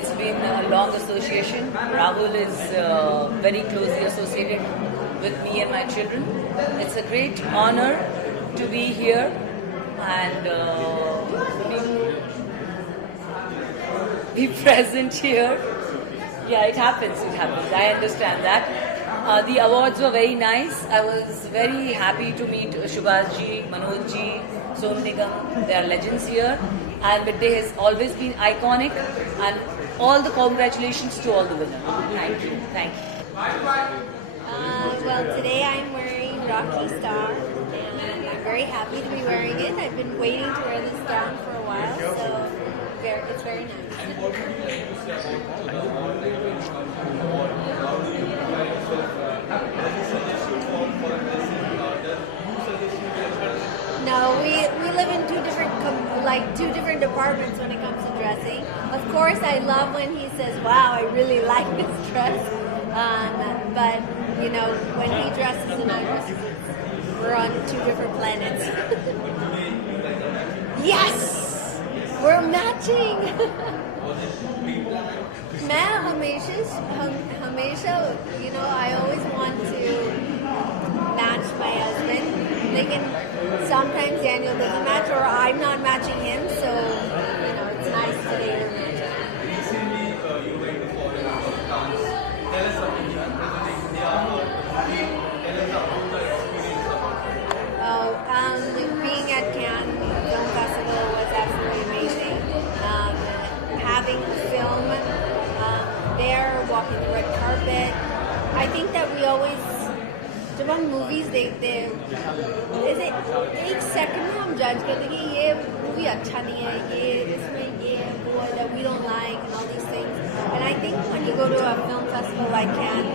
It's been a long association. Rahul is very closely associated with me and my children. It's a great honor to be here and be present here. Yeah, it happens. I understand that. The awards were very nice. I was very happy to meet Subhash ji, Manoj ji, Sonu Nigam. They are legends here. And Midday has always been iconic. And all the congratulations to all the winners. Thank you. Well, today I'm wearing Rocky Star. And I'm very happy to be wearing it. I've been waiting to wear this gown for a while. So it's very nice. No, we live in two different departments when it comes to dressing. Of course, I love when he says, "Wow, I really like this dress," but you know, when he dresses and I dress, we're on two different planets. Yes, we're matching. मैं हमेशा, you know, I always want to match my husband. Lekin sometimes Daniel doesn't match or I'm not matching him, so you know, it's nice today to match. Being at Cannes Film Festival was absolutely amazing. Having film there, walking the red carpet. I think that we always, जब हम movies देखते हैं, जैसे एक second में हम judge करते हैं कि ये movie अच्छा नहीं है, ये इसमें ये वो that we don't like and all these things. And I think when you go to a film festival like Cannes,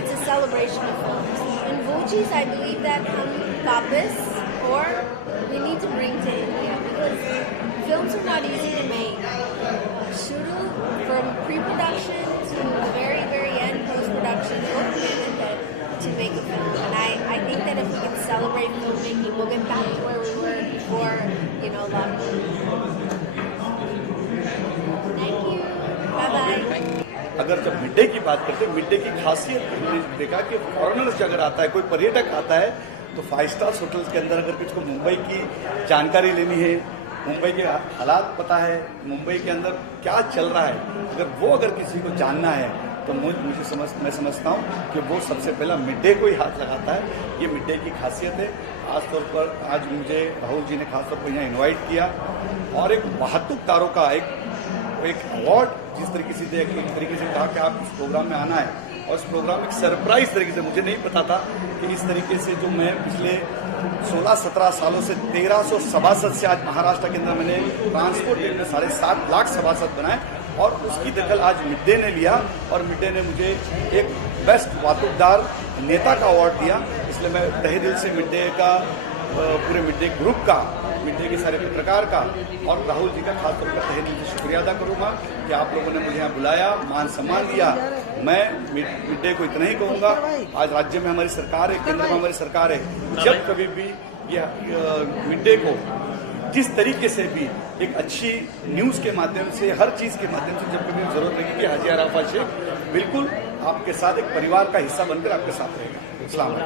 it's a celebration of films. And वो चीज़ I believe that हम वापस or we need to bring to India because films are not easy to make. Shuru, from pre-production to the very, very end, post-production, to make a film. And I think that if we can celebrate filmmaking, we'll get back to where we were before, you know, lockdown. Thank you. Bye-bye. अगर जब mid day की बात करते हैं, mid day की खासियत हमने देखा कि फॉरेनर्स अगर आता है, कोई पर्यटक आता है, तो 5 स्टार होटल्स के अंदर अगर किसी को मुंबई की जानकारी लेनी है, मुंबई के हालात पता है, मुंबई के अंदर क्या चल रहा है, अगर किसी को जानना है तो मैं समझता हूँ कि वो सबसे पहला मिड डे को ही हाथ लगाता है. ये मिड डे की खासियत है. खासतौर पर आज मुझे राहुल जी ने खासतौर पर यहाँ इन्वाइट किया और एक 72 तारों का एक अवार्ड जिस तरीके से कहा कि आप इस प्रोग्राम में आना है और इस प्रोग्राम एक सरप्राइज तरीके से, मुझे नहीं पता था कि इस तरीके से जो मैं पिछले 16-17 सालों से 1300 सभासद से आज महाराष्ट्र के अंदर मैंने ट्रांसपोर्ट में 7.5 लाख सभासद बनाए और उसकी दखल आज मिड डे ने लिया और मिड डे ने मुझे एक बेस्ट वातुकदार नेता का अवार्ड दिया. इसलिए मैं तहे दिल से मिड डे का, पूरे मिड डे ग्रुप का, मिड डे के सारे पत्रकार का और राहुल जी का खासतौर पर तहे दिल से शुक्रिया अदा करूँगा कि आप लोगों ने मुझे यहाँ बुलाया, मान सम्मान दिया. मैं मिड डे को इतना ही कहूँगा, आज राज्य में हमारी सरकार है, केंद्र में हमारी सरकार है, जब कभी भी ये मिड डे को जिस तरीके से भी एक अच्छी न्यूज़ के माध्यम से, हर चीज़ के माध्यम से जब कभी जरूरत लगेगी, हाजी आराफा शेख बिल्कुल आपके साथ एक परिवार का हिस्सा बनकर आपके साथ रहेगा. अस्सलाम वालेकुम.